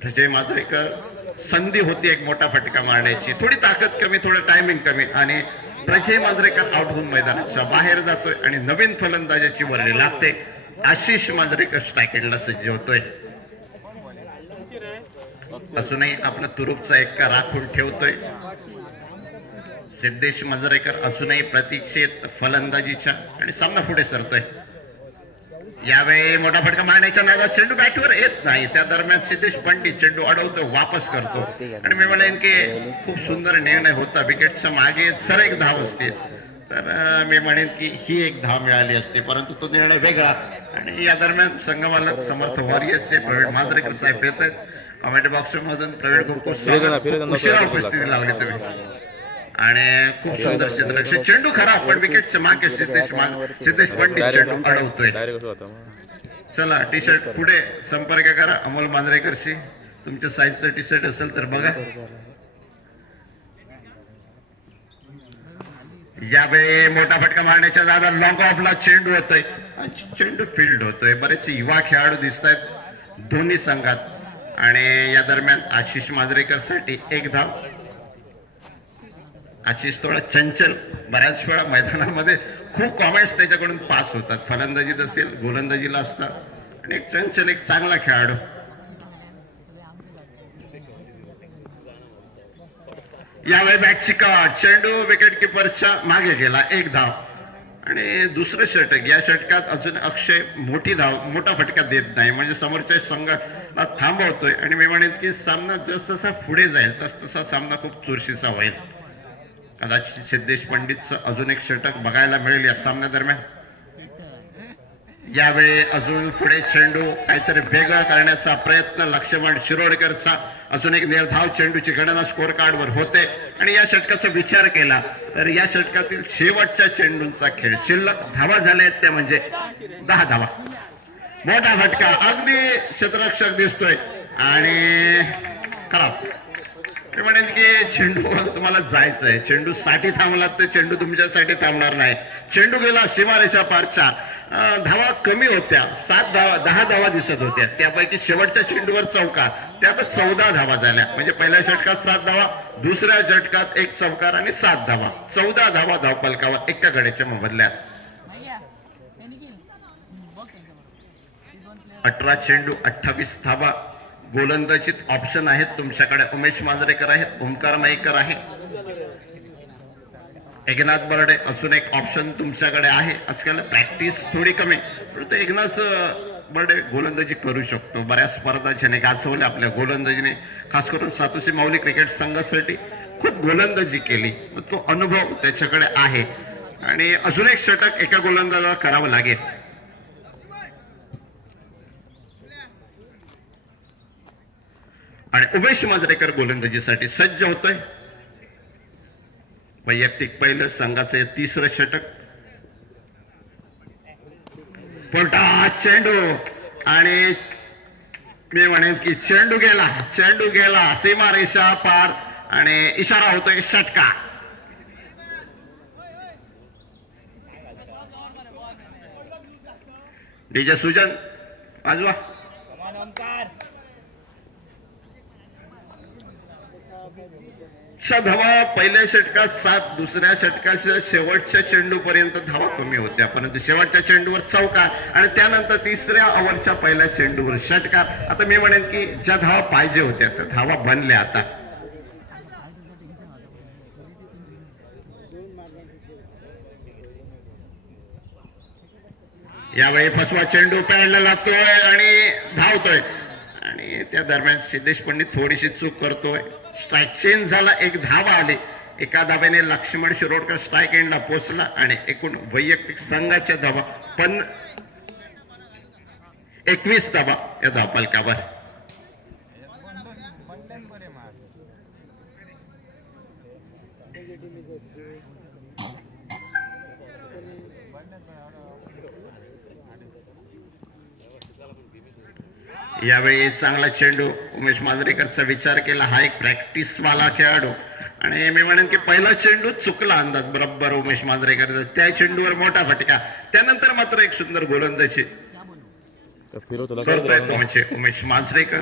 प्रजय मांजरेकर संधी होती एक मोठा फटका मारण्याची, थोडी ताकद कमी, थोडं टायमिंग कमी आणि प्रजय मांजरेकर आउट होऊन मैदानाच्या बाहेर जातोय आणि नवीन फलंदाजाची वर्णी लागते. आशिष मांजरेकर स्ट्रायकेटला सज्ज होतोय. अजूनही आपला तुरुपचा एक्का राखून ठेवतोय. सिद्धेश मांजरेकर अजूनही प्रतीक्षेत फलंदाजीच्या आणि सामना पुढे सरतोय. यावेळी मोठा फटका मारण्याच्या नादात चेंडू बॅटवर येत नाही. त्या दरम्यान सिद्धेश पंडित चेंडू अडवतो, वापस करतो आणि मी म्हणेन की खूप सुंदर निर्णय होता. विकेटच्या मागे सर एक धाव असते तर मी म्हणेन की ही एक धाव मिळाली असते, परंतु तो निर्णय वेगळा. आणि या दरम्यान संघमालक समर्थ वॉरियर्सचे प्रवीण मांजरेकर साहेब येत आहेत. कमेंट बॉक्स मधून प्रवीण खूप उशिरा उपस्थिती लावली तुम्ही आणि खूप सुंदर क्षेत्ररक्षण. चेंडू खराब पण विकेटच्या मागे सिद्धेश पंडित चेंडू अडवतोय. चला टी शर्ट पुढे संपर्क करा अमोल मांजरेकरशी. तुमच्या साईजचं टी शर्ट असेल तर बघा. यावेळी मोठा फटका मारण्याच्या नादात लॉंग ऑफला चेंडू होतोय. चेंडू फील्ड होतोय. बरेचसे युवा खेळाडू दिसत आहेत दोन्ही संघात आणि या दरम्यान आशिष मांजरेकर साठी एक धाव. आशिष थोडा चंचल, बऱ्याच वेळा मैदानामध्ये खूप कॉमेंट्स त्याच्याकडून पास होतात. फलंदाजीत असेल, गोलंदाजीला असतात आणि एक चंचल, एक चांगला खेळाडू. यावेळी बॅटची कट, चेंडू विकेट किपरच्या मागे गेला. एक धाव आणि दुसरं षटक. या षटकात अजून अक्षय मोठा फटका देत नाही म्हणजे समोरच्या संघाला थांबवतोय आणि मी म्हणेन की सामना जसा पुढे जाईल तसा सामना खूप चुरशीचा होईल. कदाचित सिद्धेश पंडितचं अजून एक षटक बघायला मिळेल या सामन्या दरम्यान. यावेळी अजून पुढे चेंडू काहीतरी वेगळं करण्याचा प्रयत्न लक्ष्मण शिरोडकरचा. अजून एक निर्धाव चेंडूची गणना स्कोर कार्डवर होते आणि या षटकाचा विचार केला तर या षटकातील शेवटच्या चेंडूंचा खेळ शिल्लक धावा झाल्या आहेत त्या म्हणजे 10 धावा. मोठा फटका, अगदी क्षेत्ररक्षक दिसतोय आणि खराब. ते म्हणेल की चेंडूवर तुम्हाला जायचंय, चेंडू साठी थांबलात तर चेंडू तुमच्यासाठी थांबणार नाही. चेंडू गेला सीमारेषा पारच्या. धावा कमी होत्या, 7 धावा 10 धावा दिसत होत्या, त्यापैकी शेवटच्या चेंडूवर चौकार, त्यात 14 धावा झाल्या. म्हणजे पहिल्या षटकात 7 धावा, दुसऱ्या षटकात 1 चौकार आणि 7 धावा, 14 धावा धावफलकावर एका गड्याच्या मोबदल्यात. 18 चेंडू 28 धावा. गोलंदाजीत ऑप्शन आहेत तुमच्याकडे. उमेश मांजरेकर आहेत, ओमकार मयेकर आहे, एकनाथ बर्डे अजून एक ऑप्शन तुमच्याकडे आहे. आजकाल प्रॅक्टिस थोडी कमी, परंतु एकनाथ बर्डे गोलंदाजी करू शकतो. बऱ्याच स्पर्धा ज्याने गाजवल्या आपल्या गोलंदाजीने, खास करून सातोशी माऊली क्रिकेट संघासाठी खूप गोलंदाजी केली. तो अनुभव त्याच्याकडे आहे आणि अजून एक षटक एका गोलंदाजाला करावं लागेल. आणि उमेश मांजरेकर गोलंदाजीसाठी सज्ज होतोय. वैयक्तिक पहिलं, संघाचं 3रं षटक. पोलटा चेंडू आणि मी म्हणेन की चेंडू गेला सीमारेषा पार आणि इशारा होतोय षटका. डीजे सुजन वाजवा. धावा पहिल्या षटकात 7, दुसऱ्या षटकाच्या शेवटच्या चेंडू पर्यंत धावा कमी होत्या, परंतु शेवटच्या चेंडूवर चौकार आणि त्यानंतर 3ऱ्या ओव्हरच्या पहिल्या चेंडूवर षटकार. आता मी म्हणेन की ज्या धावा पाहिजे होत्या त्या धावा बनल्या. आता यावेळी फसवा चेंडू पॅडला लागतोय आणि धावतोय आणि त्या दरम्यान सिद्धेश पंडित थोडीशी चूक करतोय. स्ट्राईक चेंज झाला, 1 धावा आली. एका धाब्याने लक्ष्मण शिरोडकर स्ट्राईक एंडला पोहोचला आणि एकूण वैयक्तिक संघाच्या धावा 21 धावा या धावफलकावर. यावेळी चांगला चेंडू उमेश मांजरेकरचा विचार केला. हा एक प्रॅक्टिस वाला खेळाडू आणि मी म्हणेन की पहिला चेंडू चुकला अंदाज बरोबर उमेश मांजरेकर, त्या चेंडूवर मोठा फटका. त्यानंतर मात्र एक सुंदर गोलंदाजी करतोय तो म्हणजे उमेश मांजरेकर.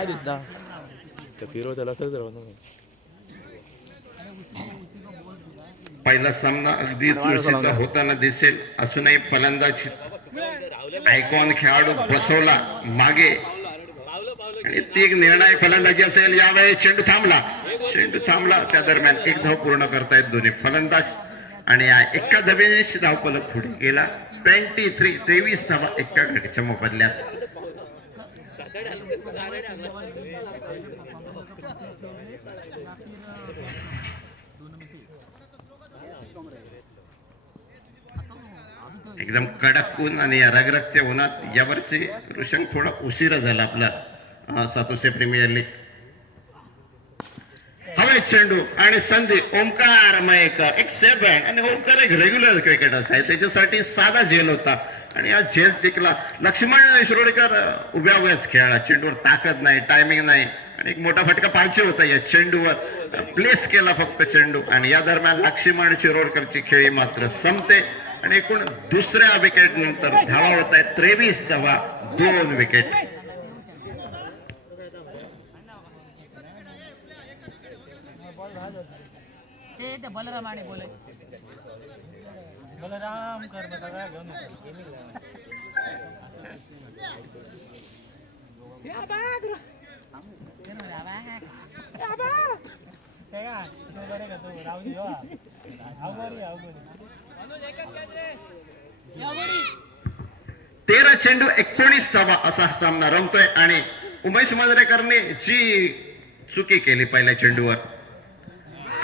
पहिला सामना अगदी चुरशीचा होताना दिसेल. अजूनही फलंदाजी आयकॉन खेळाडू बसवला मागे आणि ती एक निर्णायक फलंदाजी असेल. यावेळी चेंडू थांबला, त्या दरम्यान 1 धाव पूर्ण करतायत दोन्ही फलंदाज आणि एका धावेने धावफलक पुढे गेला. 23 धावा एका गडीच्या मोबदल्यात. एकदम कडक ऊन आणि रगरगत्या उन्हात यावर्षी ऋषंग थोडा उशिरा झाला आपला सातोशे प्रीमियर लीग. हवे चेंडू आणि संधी ओमकार मयेकर, एक सेफ हँड आणि ओमकार एक रेग्युलर क्रिकेटर आहे, त्याच्यासाठी साधा झेल होता आणि हा झेल जिंकला. लक्ष्मण शिरोडकर उभ्याच खेळला, चेंडूवर ताकद नाही, टायमिंग नाही आणि एक मोठा फटका पाहिजे होता या चेंडूवर. प्लेस केला फक्त चेंडू आणि या दरम्यान लक्ष्मण शिरोडकरची खेळी मात्र संपते आणि एकूण दुसऱ्या विकेट नंतर धावा होत आहेत 23 धावा, 2 विकेट. ते बलराम आणि बोले बलराम कर बघा घेऊन तेरा चेंडू 19 धावा असा सामना रंगतोय आणि उमेश मांजरेकरने जी चुकी केली पहिल्या चेंडूवर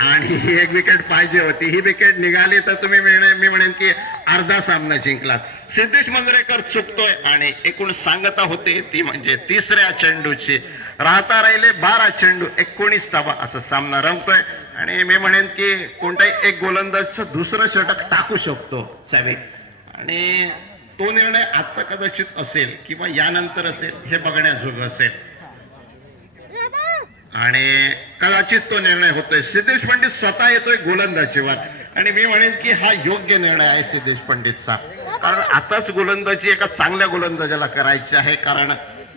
आणि एक विकेट पाहिजे होती, ही विकेट निघाली तर तुम्ही मी म्हणेन की अर्धा सामना जिंकलात. सिद्धेश मांजरेकर चुकतोय आणि एकूण सांगता होते ती म्हणजे तिसऱ्या चेंडूची. राहता राहिले 12 चेंडू 19 धावा असा सामना रंगतोय आणि मी म्हणेन की कोणताही एक गोलंदाज दुसरं षटक टाकू शकतो साहेब आणि तो निर्णय आता कदाचित असेल किंवा यानंतर असेल हे बघण्याजोगं असेल आणि कदाचित तो निर्णय होतोय. सिद्धेश पंडित स्वतः येतोय गोलंदाजीवर आणि मी म्हणेन की हा योग्य निर्णय आहे सिद्धेश पंडितचा, कारण आताच गोलंदाजी एका चांगल्या गोलंदाजाला करायची आहे. कारण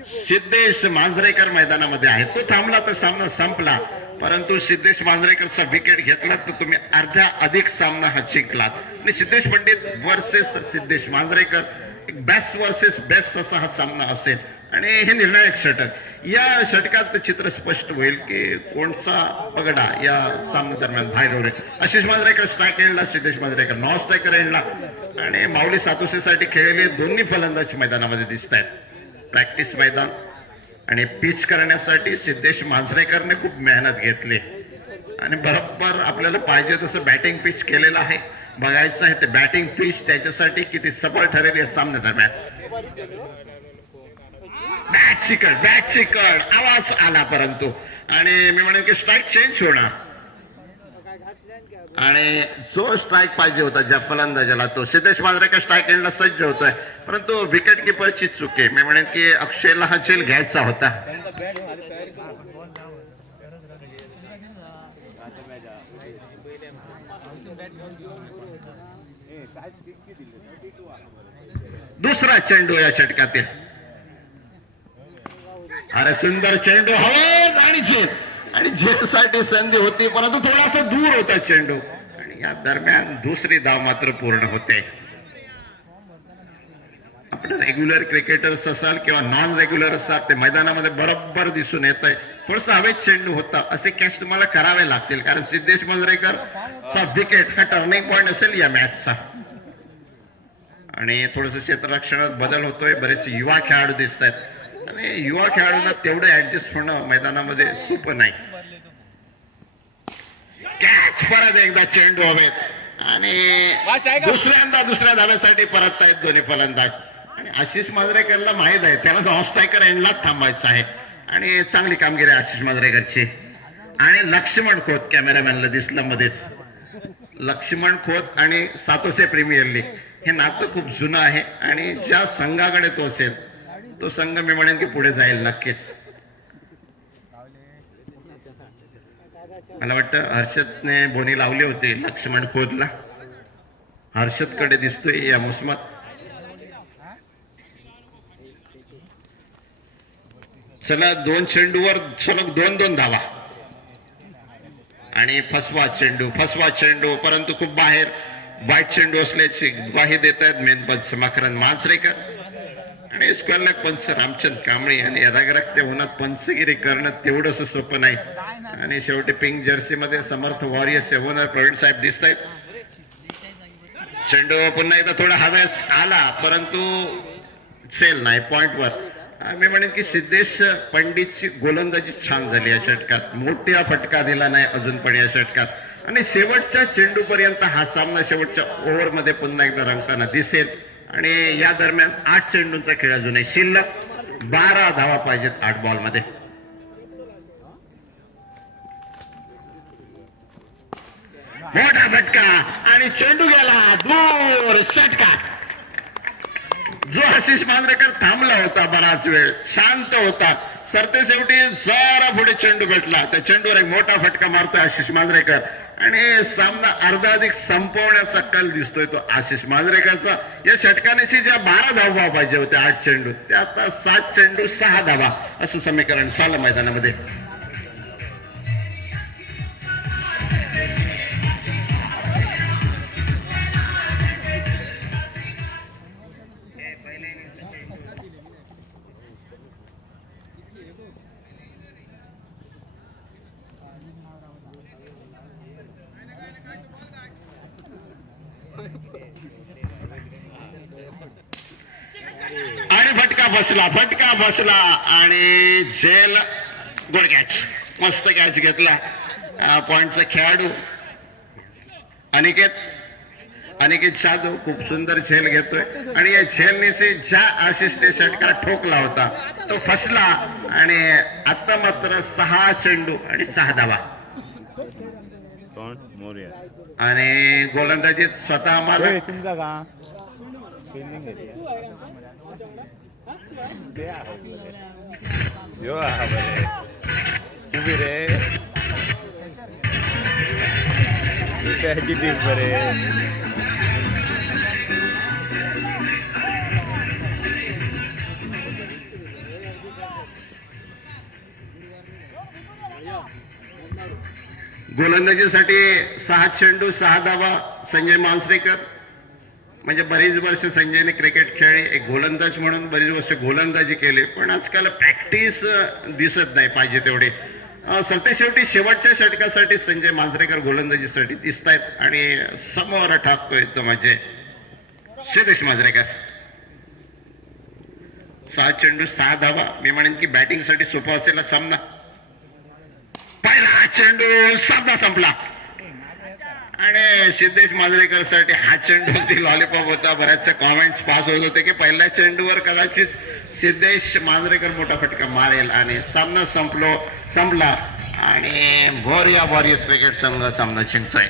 सिद्धेश मांजरेकर मैदानामध्ये आहे, तो थांबला तर सामना संपला, परंतु सिद्धेश मांजरेकरचा विकेट घेतला तर तुम्ही अर्ध्या अधिक सामना हा जिंकलात. आणि सिद्धेश पंडित वर्सेस सिद्धेश मांजरेकर, एक बेस्ट वर्सेस बेस्ट असा हा सामना असेल आणि हे निर्णायक षटक. या षटकात चित्र स्पष्ट होईल की कोणचा पगडा या सामन्या दरम्यान बाहेर होईल. आशिष मांजरेकर स्ट्राईक एंडला, सिद्धेश मांजरेकर नॉन स्ट्रायकर एंडला आणि माऊली सातोसेसाठी खेळलेले दोन्ही फलंदाज मैदानामध्ये दिसत आहेत. प्रॅक्टिस मैदान आणि पिच करण्यासाठी सिद्धेश मांजरेकरने खूप मेहनत घेतली आणि बरोबर आपल्याला पाहिजे तसं बॅटिंग पिच केलेलं आहे. बघायचं आहे ते बॅटिंग पिच त्याच्यासाठी किती सफल ठरेल या सामन्या दरम्यान. बॅट चिकट आवाज आला, परंतु आणि मी म्हणेन की स्ट्राईक चेंज होणार आणि जो स्ट्राईक पाहिजे होता ज्या फलंदाजाला तो सिद्धेश मांजरेकर स्ट्राईक एंडला सज्ज होतोय, परंतु विकेट किपरची चूक आहे. मी म्हणेन की अक्षयला हा झेल घ्यायचा होता. दुसरा चेंडू या षटकातील, अरे सुंदर चेंडू हवेत आणि झेल, आणि झेलसाठी संधी होती परंतु थोडासा दूर होता चेंडू आणि या दरम्यान दुसरी धाव मात्र पूर्ण होते. आपण रेग्युलर क्रिकेटर्स असाल किंवा नॉन रेग्युलर असाल ते मैदानामध्ये बरोबर दिसून येत आहे. थोडासा हवेत चेंडू होता, असे कॅच तुम्हाला करावे लागतील कारण सिद्धेश मांजरेकरचा विकेट हा टर्निंग पॉइंट असेल या मॅचचा. आणि थोडस क्षेत्ररक्षणात बदल होतोय, बरेच युवा खेळाडू दिसत आहेत आणि युवा खेळाडूंना तेवढं ऍडजस्ट होणं मैदानामध्ये सोपं नाही. कॅच, परत एकदा चेंडू हवेत आणि दुसऱ्या धाव्यासाठी परत आहेत दोन्ही फलंदाज. आणि आशिष मांजरेकरला माहित आहे त्याला नॉन स्ट्रायकर एंडलाच थांबायचं आहे आणि चांगली कामगिरी आशिष मांजरेकरची. आणि लक्ष्मण खोत कॅमेरामॅनला दिसलं मध्येच, लक्ष्मण खोत आणि सातोसे प्रीमियर लीग हे नातं खूप जुनं आहे आणि ज्या संघाकडे तो असेल तो संघ मी म्हणेन की पुढे जाईल नक्कीच. मला वाटतं हर्षदने बोनी लावली होती लक्ष्मण खोतला, हर्षदकडे दिसतोय या मोसमात. चला, 2 चेंडूवर सलग 2-2 धावा आणि फसवा चेंडू परंतु खूप बाहेर. वाईट चेंडू असल्याची ग्वाही देत आहेत मेन पंच मकरंद मांजरेकर आणि स्क्वेअर लेग पंच रामचंद कांबळे. आणि रगरगत्या उन्हात पंचगिरी करणं तेवढंच सोपं नाही. आणि शेवटी पिंक जर्सी मध्ये समर्थ वॉरियर्स ओनर प्रवीण साहेब दिसत आहेत. चेंडू पुन्हा एकदा थोडा हवेत आला परंतु सेल नाही पॉइंटवर. मी म्हणेन की सिद्धेश पंडितची गोलंदाजी छान झाली या षटकात, मोठा फटका दिला नाही अजून पण या षटकात. आणि शेवटच्या चेंडू पर्यंत हा सामना शेवटच्या ओव्हरमध्ये पुन्हा एकदा रंगताना दिसेल. आणि या दरम्यान 8 चेंडूंचा खेळ अजूनही शिल्लक, 12 धावा पाहिजेत 8 बॉलमध्ये. मोठा फटका आणि चेंडू गेला दूर षटकात. जो आशिष मांजरेकर थांबला होता बराच वेळ, शांत होता, सरते शेवटी जरा पुढे चेंडू भेटला, त्या चेंडूवर एक मोठा फटका मारतोय आशिष मांजरेकर आणि सामना अर्धा अधिक संपवण्याचा कल दिसतोय तो आशिष मांजरेकरचा. या षटकानेची ज्या 12 धावा पाहिजे होत्या 8 चेंडू, त्या आता 7 चेंडू 6 धावा असं समीकरण झालं मैदानामध्ये. आणि फटका बसला आणि झेल, गुड कॅच, मस्त कॅच घेतला पॉइंटचा खेळाडू अनिकेत जाधव, खूप सुंदर झेल घेतोय. आणि या झेलनेचे ज्या आशिषने षटकार ठोकला होता तो फसला आणि आता मात्र 6 चेंडू आणि 6 धावा. आणि गोलंदाजीत स्वतः मालक फिल्डिंग घेतली यो हा बरे उभी रे किती बरे गोलंदाजीसाठी 6 चेंडू 6 धावा संजय मांजरेकर. म्हणजे बरीच वर्ष संजयने क्रिकेट खेळली, एक गोलंदाज म्हणून बरीच वर्ष गोलंदाजी केली, पण आजकाल प्रॅक्टिस दिसत नाही पाहिजे तेवढी. शेवटी शेवटच्या षटकासाठी संजय मांजरेकर गोलंदाजीसाठी दिसत आहेत आणि समोर टाकतोय तो म्हणजे सिद्धेश मांजरेकर. 6 चेंडू 6 धावा. मी म्हणेन की बॅटिंगसाठी सोपा असेल हा सामना. पहिला चेंडू सामना संपला आणि सिद्धेश मांजरेकर साठी हा चेंडू अगदी लॉलीपॉप होता. बऱ्याचशा कॉमेंट्स पास होत होते की पहिल्या चेंडूवर कदाचित सिद्धेश मांजरेकर मोठा फटका मारेल आणि सामना संपला आणि भोरिया वॉरियर्स क्रिकेट संघ सामना जिंकतोय.